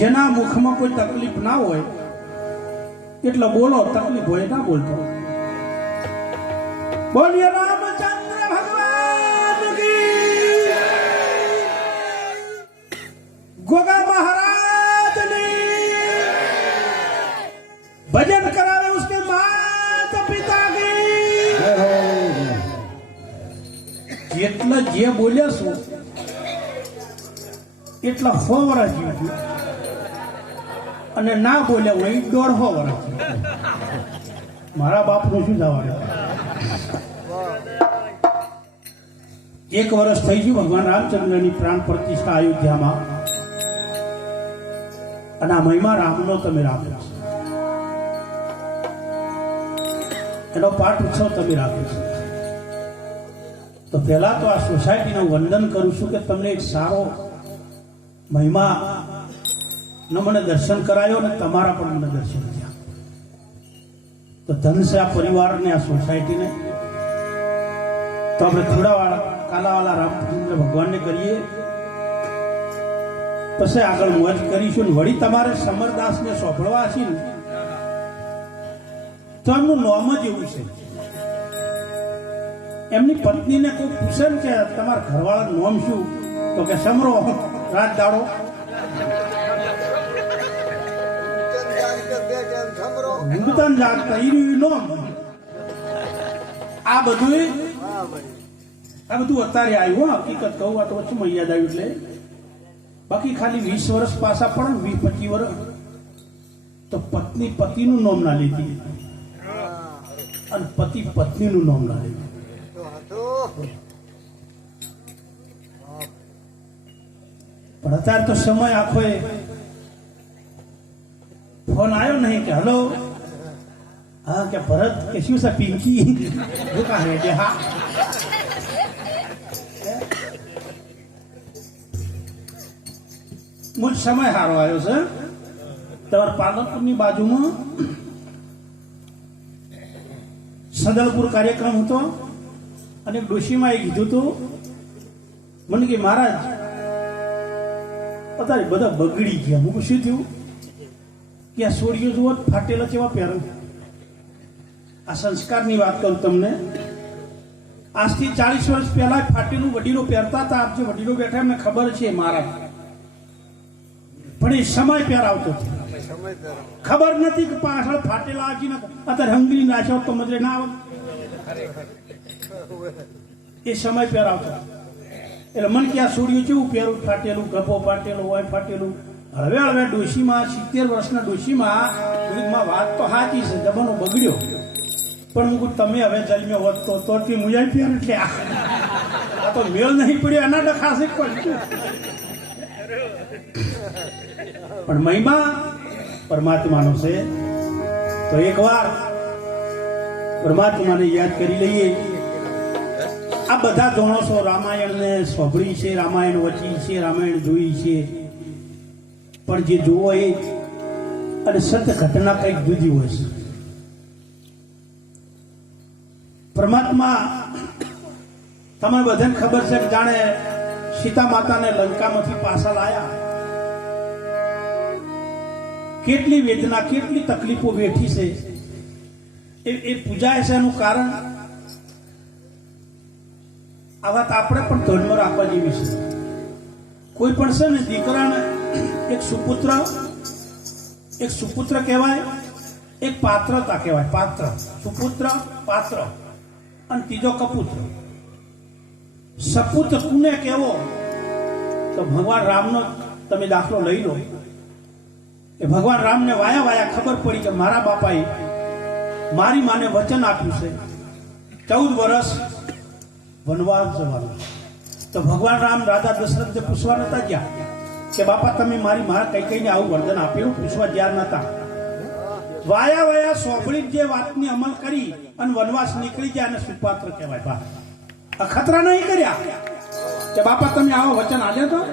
જેના મુખમાં કોઈ તકલીફ ના હોય, એટલે બોલો, તકલીફ હોય ના બોલતો બોલીએ, રામચંદ્ર ભગવાન કી ગોગા મહારાજ ભજન કરાવે ઉસકે માતા પિતા જેટલા જે બોલ્યા છું એટલા ફોવરા જીવ. અને ના બોલ્યા હોય દોઢસો વર્ષ મારા મારા બાપનું શું જવાનું એક વર્ષ થઈ ગયું ભગવાન રામચંદ્રની પ્રાણ પ્રતિષ્ઠા અયોધ્યામાં. અને આ મહિમા રામનો તમે રાખ્યો એનો પાઠ ઉત્સવ તમે રાખ્યો છે. તો પહેલા તો આ સોસાયટીનું વંદન કરું છું કે તમને એક સારો મહિમા નો મને દર્શન કરાયો ને તમારા પણ મને દર્શન થયા. તો ધનશે આ પરિવારને, આ સોસાયટીને તો આપણે થોડાવાળા કાલાવાલા રામચંદ્ર ભગવાનને કરીએ. પછી આગળ મોજ કરીશું ને વળી તમારે સમરદાસને સોંપડવા છે ને, તો એમનું નોમ જ એવું છે. એમની પત્નીને કોઈ પૂછે ને તમારા ઘરવાળાનું નોમ શું? તો કે સમરો રાત દાડો હિન્દુસ્તાન જાગતા ઈ નામ આ બધું આ બધું અત્યારે આવ્યું હકીકત કહું, આ તો વચ્ચે યાદ આવ્યું એટલે. બાકી ખાલી વીસ વર્ષ પાછા પણ વીસ પચીસ વર્ષ તો પત્ની પતિનું નામ ના લીધી અને પતિ પત્નીનું નામ ના લીધું પણ અત્યારે તો સમય આખો ફોન આવ્યો નહીં કે, હલો. હા, કે ભરત કે શું છે, પિંકી? કા હે કે હા? મુજ સમય સારો આવ્યો છે. તમારા પાલનપુરની બાજુમાં સદલપુર કાર્યક્રમ હતો અને ડોશીમાં એ કીધું હતું, મને કે મહારાજ, અત્યારે બધા બગડી ગયા. હું શું થયું? કે આ સોડિયો જુઓ, ફાટેલા કેવા પહેરો આ સંસ્કારની વાત કરું તમને. આજથી ચાલીસ વર્ષ પહેલા ફાટેલું વડીલો પહેરતા હતા. આપ જે વડીલો બેઠા એમને ખબર છે મારા. પણ એ સમય પહેરાવતો હતો. ખબર નથી કે પાછળ ફાટેલા આજી અત્યારે હંગરી નાખ્યો તો મજરે ના આવે એ સમય પહેરાવતો એટલે મન કે આ સૂર્ય કેવું પહેરું? ફાટેલું, ગભો ફાટેલું હોય, ફાટેલું. હવે હવે ડોશીમાં સિત્તેર વર્ષના ડોશીમાં વાત તો સાચી છે. જમાનો બગડ્યો. પણ હું તમે હવે જન્મ્યો હોત તો તો કે મુજાઈ એટલે આ. તો મેળ નહીં પડ્યો, એના ડખાશે પણ મહિમા પરમાત્માનો છે. તો એકવાર પરમાત્માને યાદ કરી લઈએ. આ બધા ધોણસો રામાયણને સાંભળી છે, રામાયણ વચી છે, રામાયણ જોઈ છે. પણ જે જુઓ એ, અને સત્ય ઘટના કંઈક જુદી હોય છે. પરમાત્મા તમને બધાને ખબર છે કે જાણે સીતા માતાને લંકામાંથી પાછા લાયા. કેટલી વેદના, કેટલી તકલીફો વેઠી છે. એ એ પૂજાય છે એનું કારણ. આ વાત આપણે પણ ધર્મ રાખવા જેવી છે. કોઈ પણ છે ને દીકરાને એક સુપુત્ર એક સુપુત્ર કહેવાય, એક પાત્રતા કહેવાય, પાત્ર. સુપુત્ર, પાત્ર. અને ત્રીજો કપુત્ર સપુત્ર કુને કહેવો? તો ભગવાન રામનો તમે દાખલો લઈ લો. એ ભગવાન રામને વાયા વાયા ખબર પડી કે મારા બાપાએ મારી માને વચન આપ્યું છે. ચૌદ વર્ષ વનવાસ જવાનું તો ભગવાન રામ રાધા દશરથને પૂછવા નતા ગયા કે બાપા તમે મારી મા કઈ કઈને આવું વર્ધન આપ્યું? પૂછવા ગયા નતા. વાયા વાયા સોંભળી જે વાતની અમલ કરી અને વનવાસ નીકળી ગયા અને સુપાત્ર કહેવાય. બા અખતરા નહીં કર્યા? કે બાપા, તમે આવો વચન આજે તો?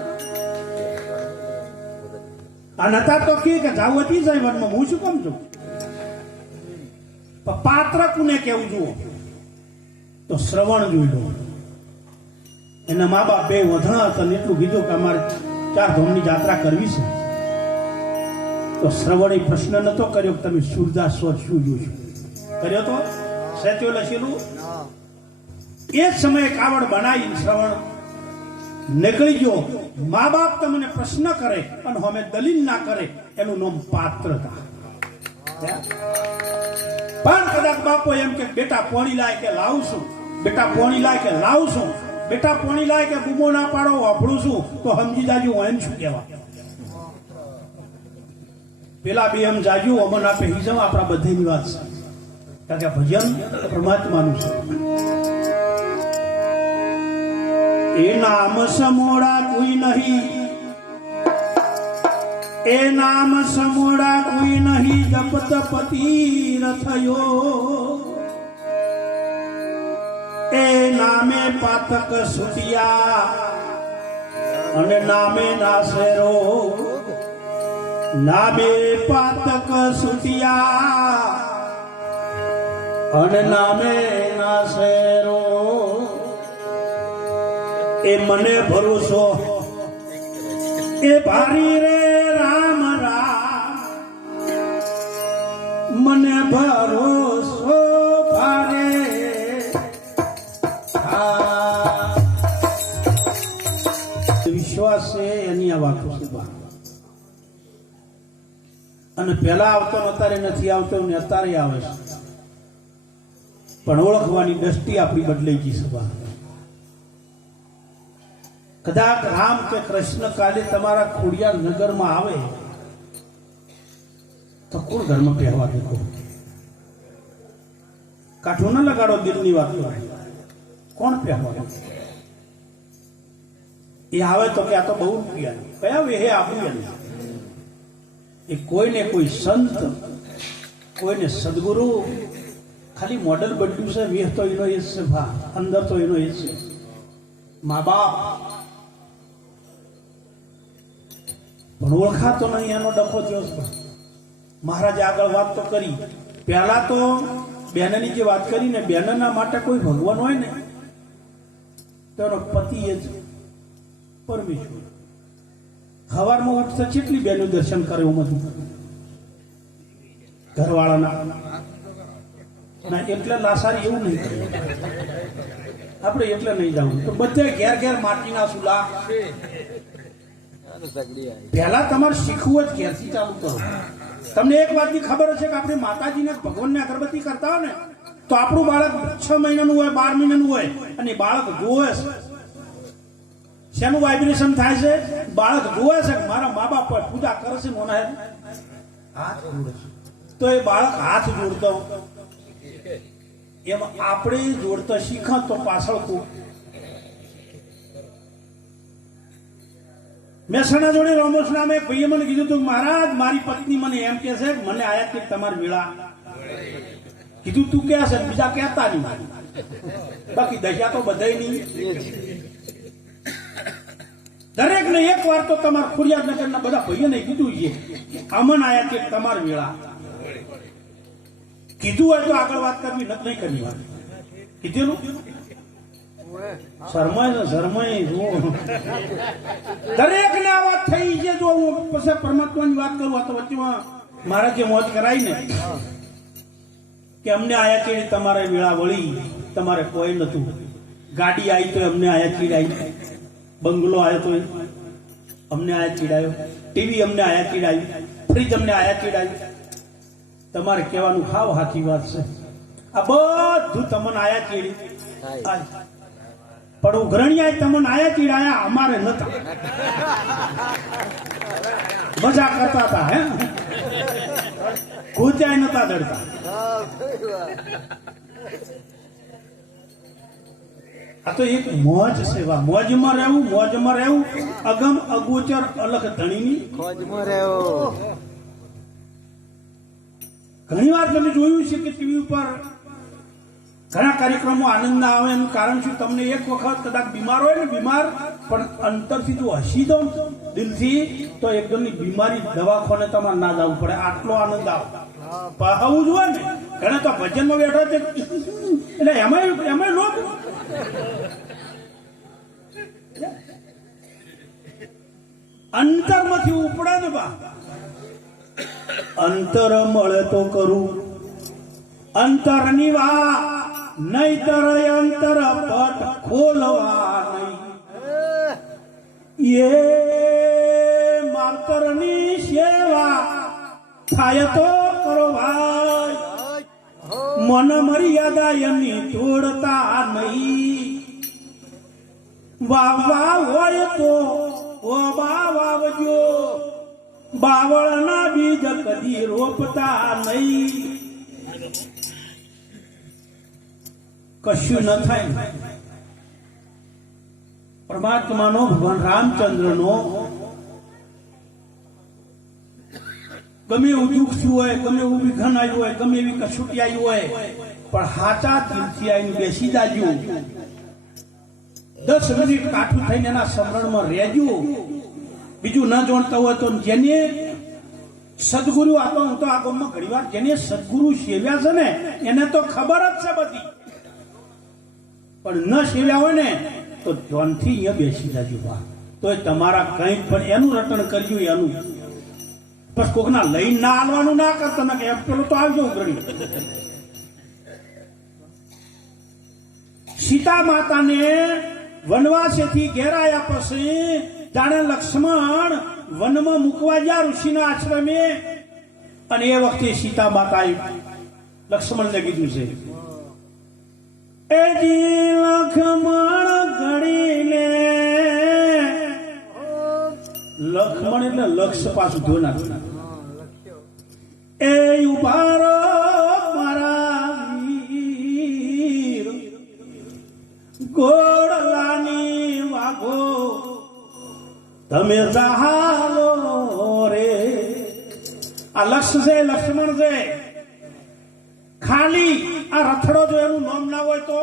આ નતા તો કે જાવ હતી જાય વનમાં, હું શું કમ છું? પાત્ર કુને કેવું જુઓ? તો શ્રવણ જોઈ લો. એના મા બાપ બે વધણા હતા એટલું કીધું કે અમારે ચાર ધોમની જાત્રા કરવી છે. તો શ્રવણે પ્રશ્ન નતો કર્યો કે તમે સુરદાસ સ્વર શું છો? કર્યો તો? સત્યો લખેલું? એ જ સમયે કાવડ બનાવી શ્રવણ નીકળી ગયો. મા બાપ તમને પ્રશ્ન કરે અને અમે દલીલ ના કરે, એનું નામ પાત્રતા. પણ કદાચ બાપો એમ કે, બેટા, પોણી લાય કે લાવું છું. બેટા, પોણી લાય કે લાવું છું. બેટા, પોણી લાય કે બુમો ના પાડો, વાપરું છું. તો સમજી જાજો હું એમ શું કહેવા? પેલા બે એમ જાજુ અમન આપે હિજમ, આપણા બધીની વાત છે. કારણ કે ભજન પરમાત્માનું છે. એ નામ સમોડા કોઈ નહીં. એ નામ સમોડા કોઈ નહીં. જપત પતિર થયો. એ નામે પાતક સુટિયા અને નામે નાસેરો નામે પાતક સુટિયા અને નામે નાસેરો એ મને ભરોસો. એ ભારી રે રામ રામ. મને ભરોસો ભારે. વિશ્વાસ છે એની આ વાતો. પહેલા આવતો અત્યારે નથી આવતો ને અત્યારે આવે છે. પણ ઓળખવાની દ્રષ્ટિ આપણી બદલાઈ ગઈ સભા કદાચ રામ કે કૃષ્ણ કાલે તમારા ખોડિયાર નગરમાં આવે, તો કોણ ઘરમાં પહેરવા દેખો કાઠું ન લગાડો દિલની વાત કોણ પહેરવા? એ આવે તો કે આ તો બહુ પ્રિયા કયા વેહે એને એ કોઈને કોઈ સંત, કોઈને સદગુરુ, ખાલી મોડલ બન્યું છે, વેહ તો એનો એ છે, ભા, અંદર તો એનો એ છે. મા બાપ. પણ ઓળખાતો નહીં એનો ડખો થયો છે મહારાજે આગળ વાત તો કરી. પહેલા તો બેનની જે વાત કરી ને, બેનના માટે કોઈ ભગવાન હોય ને, તો એનો પતિ એ જ પરમેશ્વર. સવારમાં ઉઠતા કેટલી બેનો દર્શન કરે ઉમતું ઘરવાળાના. ના, એટલે લાસારી એવું નહીં આપણે એટલે નહીં જવું તો બધે ઘેર ઘેર માટીના સુલા પહેલા તમારે શીખવું જ ઘેરથી ચાલુ કરો. તમને એક વાતની ખબર હશે કે આપણે માતાજીને ભગવાનને અગરબત્તી કરતા હોય ને, તો આપણું બાળક છ મહિનાનું હોય, બાર મહિનાનું હોય, અને બાળક જોવે શેનું વાઇબ્રેશન થાય છે? બાળક જોવે છે કે મારા મા બાપ પૂજા કરે છે મોના હાથ જોડે તો એ બાળક હાથ જોડતો. એમ આપણે જોડતો શીખ તો પાછળ કુ મહેસાણા જોડે રોમોસ નામે ભાઈએ મને કીધું તું મહારાજ મારી પત્ની મને એમ કે છે કે મને આયા કે તમારા વેળા કીધું તું ક્યાં છે બીજા કહેતા નહીં. મારી બાકી દશા તો બધાય નહીં. દરેક ને એક વાર તો તમારા ખોડિયાર નગરના બધા ભાઈઓને કીધું છે અમન આયા કે તમાર વેળા. કીધું હોય તો આગળ વાત કરવી નથી નહીં કરવી વાત. કીધેલું? શરમાય શરમાય દરેક ને આ વાત થઈ છે. જો હું પછી પરમાત્માની વાત કરું તો વચ્ચેમાં મારા જે મોજ કરાય ને, કે અમને આયા કે તમારે વેળા વળી, તમારે કોઈ નતું. ગાડી આવી તો અમને આયા ચીડાઈ બંગલો આવ્યો તો અમને આયા ચીડાયો. ટીવી અમને આયા ચીડાયું. ફ્રીજ અમને આયા ચીડાયું. તમારે કહેવાનું ખાવ હાથી વાત છે. આ બધું તમને આયા ચીડી પણ ઉઘરણિયા તમને આયા ચીડાયા અમારે નતા. મજા કરતા હતા હે? કૂચાય નતા દડતા. આ તો એક મોજ સેવા. મોજમાં રહેવું મોજમાં રહેવું. અગમ અગોચર અલગ ધણીની. ઘણી વાર તમે જોયું છે કે ટીવી ઉપર ઘણા કાર્યક્રમો આનંદના આવે એનું કારણ શું? તમને એક વખત કદાચ બીમાર હોય ને બીમાર પણ અંતરથી જો હસી દો ને દિલથી તો એકદમની બીમારી દવાખાને તમારે ના જવું પડે. આટલો આનંદ આવે. પહાવું જોઈએ ને ઘણા તો ભજનમાં બેઠો છે. એટલે એમાંય એમાંય લોક અંતરમાંથી ઉપડે ને બા. અંતર મળે તો કરું. અંતરની વા નહીતર અંતર પટ ખોલવા નહીં. એ માતરની સેવા થાય તો કરો ભાઈ મન મર્યાદા એમની તોડતા નહીં. વાવવા હોય તો ઓ વાવજો. બાવળના બીજ કદી રોપતા નહીં. કશું ન થાય. પરમાત્માનો ભગવાન રામચંદ્રનો ગમે એવું દુઃખ હોય, ગમે એવું વિઘન આવ્યું હોય, ગમે એવી કસોટી આવી હોય, પણ હાચા દિલથી આવીને બેસી જાજો. દસ મિનિટ કાઠું થઈને એના સમરણમાં રહેજો. બીજું ન જાણતા હોય તો જેને સદગુરુ આપો, હું તો આ ગામમાં ઘણી વાર જેને સદગુરુ સેવ્યા છે ને, એને તો ખબર જ છે બધી. પણ ન સેવ્યા હોય ને, તો જોનથી અહીંયા બેસી જાજો બા. તો તમારા કંઈક પણ એનું રટણ કરજો એનું. બસ કોકના લઈને ના હાલવાનું ના કરતા ના કે પેલું તો આવજો ઉઘરણી સીતા માતાને વનવાસેથી ઘેરાયા પછી જાણે લક્ષ્મણ વનમાં મૂકવા ગયા ઋષિના આશ્રમે અને એ વખતે સીતા માતાએ લક્ષ્મણને કીધું છે એજી લખમણ ઘડીને લખમણ એટલે લક્ષ પાછું ધોના એ ઉભારો મારા વીર ગોળલાની વાગો તમે જહાલો રે. આ લક્ષ છે, લક્ષ્મણ છે. ખાલી આ રથડો જો એનું નામ ના હોય તો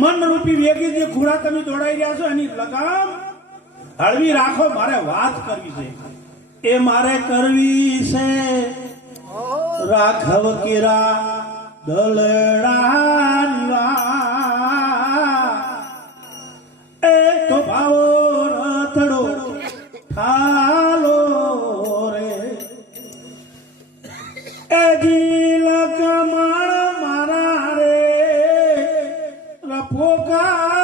મન રૂપી વેગી જે ઘોડા તમે દોડાઈ રહ્યા છો, એની લગામ હળવી રાખો, મારે વાત કરવી છે. એ મારે કરવી છે. રાઘવ કેરા દલડા એ તો ભાવો રથડો, ઠાલો રે. એ જીલ કમણ મારા રે. રફોકા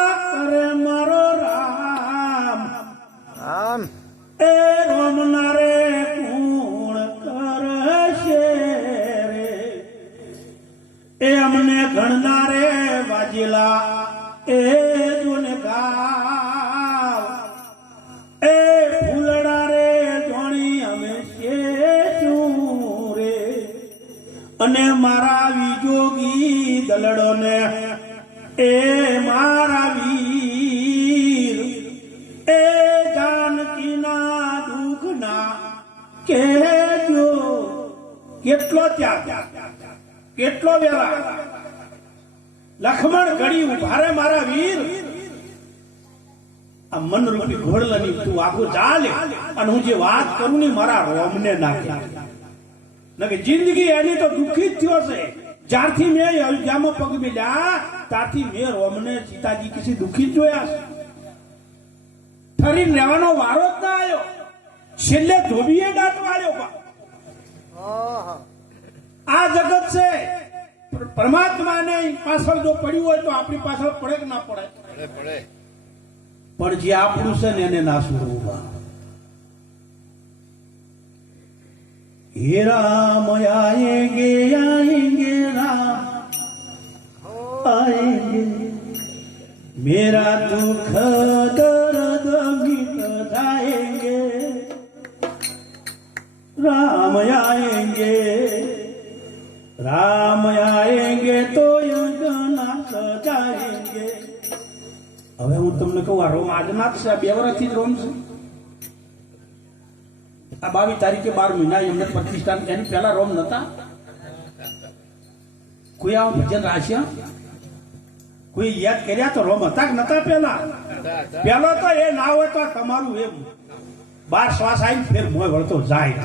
દલડોને, એ મારા વીર, એ જાનકીના દુઃખના કેજો કેટલો ત્યાગ, કેટલો વેરા લખમણ ઘડી ઉભારે મારા વીર, આ મનરૂપી ઘોડલાની તું આખું ચાલે અને હું જે વાત કરું ને મારા રોમને નાખે. કે જિંદગી એની તો દુઃખી જ થયો છે. જ્યારથી મેં અયોધ્યામાં પગ મિલ્યા ત્યારથી મેં રોમને સીતાજી કિસી દુઃખી જ જોયા છે. ફરી રહેવાનો વારો જ ના આવ્યો છેલ્લે ધોબીએ દાંત વાળ્યો. આ જગત છે. પરમાત્માને પાછળ જો પડ્યું હોય તો આપણી પાછળ પડે કે ના પડે? પણ જે આપણું છે ને એને ના છોડવું. હે રામ આએંગે मेरा दुख दर्द मिट जाएंगे राम आएंगे राम आएंगे तो यंगना सजाएंगे હવે હું તમને કહું આ રોમ આજના જ છે આ બે વર્ષથી જ રોમ છે આ બાવીસ તારીખે બાર મહિના એમને પ્રતિષ્ઠાન એની પહેલા રોમ નતા કોઈ આવા ભજન રાખ્યા કોઈ યાદ કર્યા તો રોમ હતા કે નતા પેલા. પેલો તો એ ના હોય તો તમારું એમ. બાર શ્વાસ આવી ફેર મોય વળતો જાય?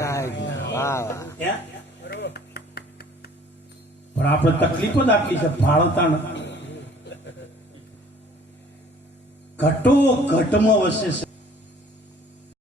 પણ આપણે તકલીફો જ આટલી છે ભાળતા ઘટો ઘટમાં વસે છે.